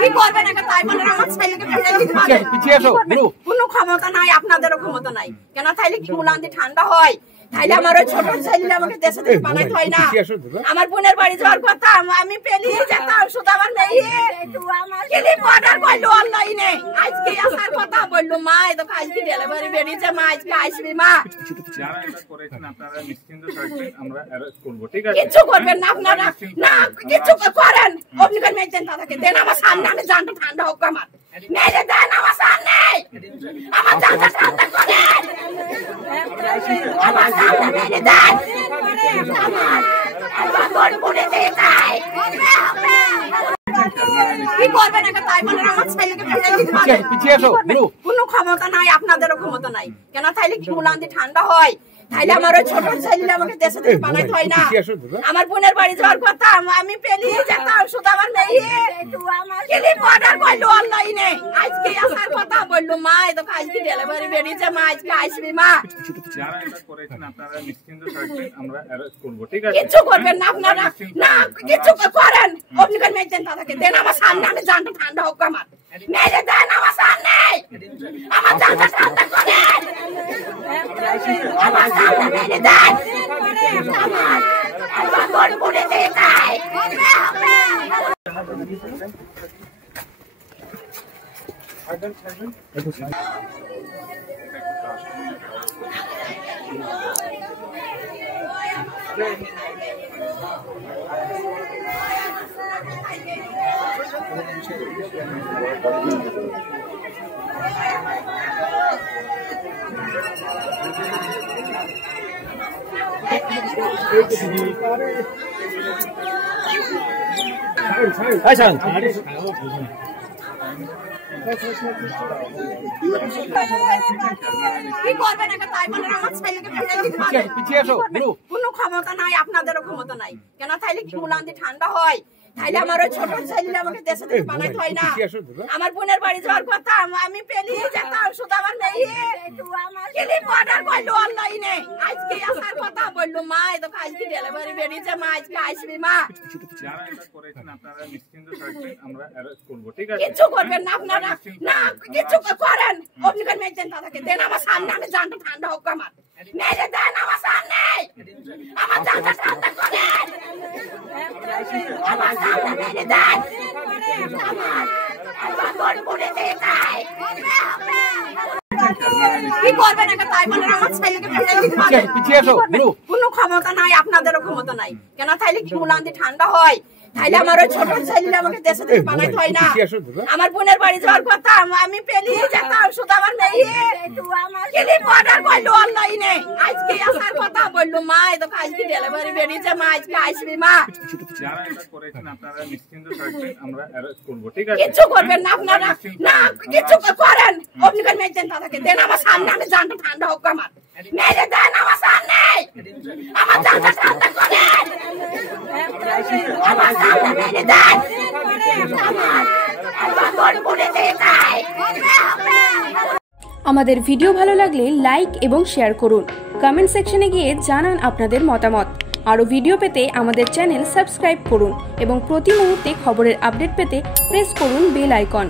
কি করবেন এটা তাই বলেন আমার ছেলেকে ফেলে দিতে পারে পিছিয়ে এসো কোনো ক্ষমতা নাই আপনাদেরও ক্ষমতা নাই কেন তাইলে কি মুলান্দি ঠান্ডা হয় তাইলে আমার ওই ছোট ছেলে আমাকে দেশে দেশে বানাইতে হয় না আমার বোনের বাড়ি যাওয়ার কথা আমি পেলিয়ে যেতাম শুধু আমার মেয়ে ক্লিপ অর্ডার করলো অনলাইনে আজকে আসার কথা বললো মা এই তো আজকে ডেলিভারি বেরিয়েছে মা আজকে আসবি মা যারা এটা করেছেন আপনারা নিশ্চিন্ত থাকবেন আমরা অ্যারেস্ট করব ঠিক আছে কিছু করবেন না আপনারা না কিছু করেন আপনি করে মেয়ে দেন দাদাকে দেন আমার সামনে আমি জানটা ঠান্ডা হোক আমার মেয়ে দেন আমার সামনে আমার জানটা ঠান্ডা করেন আমার সামনে মেয়ে দেন আমার বড় বড় দেখাই কি করবেন এটা তাই বলেন আমার ছেলেকে ফেলে দিতে পারে পিছিয়ে এসো কোনো ক্ষমতা নাই আপনাদেরও ক্ষমতা নাই কেন তাইলে কি মুলান্দি ঠান্ডা হয় তাইলে আমার ওই ছোট ছেলে আমাকে দেশে দেশে বানাইতে হয় না আমার বোনের বাড়ি যাওয়ার কথা আমি পেলিয়ে যেতাম শুধু আমার মেয়ে ক্লিপ অর্ডার করলো অনলাইনে আজকে আসার কথা বললো মা এই তো আজকে ডেলিভারি বেরিয়েছে মা আজকে আসবি মা যারা এটা করেছেন আপনারা নিশ্চিন্ত থাকবেন আমরা অ্যারেস্ট করব ঠিক আছে কিছু করবেন না আপনারা না কিছু করেন আপনি করে মেয়ে দেন দাদাকে দেন আমার সামনে আমি জানটা ঠান্ডা হোক আমার মেয়ে দেন আমার সামনে আমার জানটা ঠান্ডা করেন আমার সামনে মেয়ে দেন আমার বড় বড় দেখাই কি করবেন এটা তাই বলেন আমার ছেলেকে ফেলে দিতে পারে পিছিয়ে এসো কোনো ক্ষমতা নাই আপনাদেরও ক্ষমতা নাই কেন তাইলে কি মুলান্দি ঠান্ডা হয় তাইলে আমার ওই ছোট ছেলে আমাকে দেশে দেশে বানাইতে হয় না আমার বোনের বাড়ি যাওয়ার কথা আমি পেলিয়ে যেতাম শুধু আমার মেয়ে ক্লিপ অর্ডার করলো অনলাইনে আজকে আসার কথা বললো মা এই তো আজকে ডেলিভারি বেরিয়েছে মা আজকে আসবি মা যারা এটা করেছেন আপনারা নিশ্চিন্ত থাকবেন আমরা অ্যারেস্ট করব ঠিক আছে কিছু করবেন না আপনারা না কিছু করেন আপনি করে মেয়ে দেন দাদাকে দেন আমার সামনে আমি জানটা ঠান্ডা হোক আমার মেয়ে দেন আমার সামনে আমার জানটা ঠান্ডা করেন আমার সামনে মেয়ে দেন আমার বড় বড় দেখাই কি করবেন এটা তাই বলেন আমার ছেলেকে ফেলে দিতে পারে পিছিয়ে এসো কোনো ক্ষমতা নাই আপনাদেরও ক্ষমতা নাই কেন তাইলে কি মুলান্দি ঠান্ডা হয় তাইলে আমার ওই ছোট ছেলে আমাকে দেশে দেশে বানাইতে হয় না আমার বোনের বাড়ি যাওয়ার কথা আমি পেলিয়ে যেতাম শুধু আমার মেয়ে ক্লিপ অর্ডার করলো অনলাইনে আজকে আসার কথা বললো মা এই তো আজকে ডেলিভারি বেরিয়েছে মা আজকে আসবি মা যারা এটা করেছেন আপনারা নিশ্চিন্ত থাকবেন আমরা অ্যারেস্ট করব ঠিক আছে কিছু করবেন না আপনারা না কিছু করেন আপনি করে মেয়ে দেন দাদাকে দেন আমার সামনে আমি জানটা ঠান্ডা হোক আমার মেয়ে দেন আমার সামনে আমার জানটা ঠান্ডা করেন আমার সামনে মেয়ে দেন আমার বড় বড় দেখাই আমাদের ভিডিও ভালো লাগলে লাইক এবং শেয়ার করুন কমেন্ট সেকশনে গিয়ে জানান আপনাদের মতামত আরো ভিডিও পেতে আমাদের চ্যানেল সাবস্ক্রাইব করুন এবং প্রতি মুহূর্তে খবরের আপডেট পেতে প্রেস করুন বেল আইকন।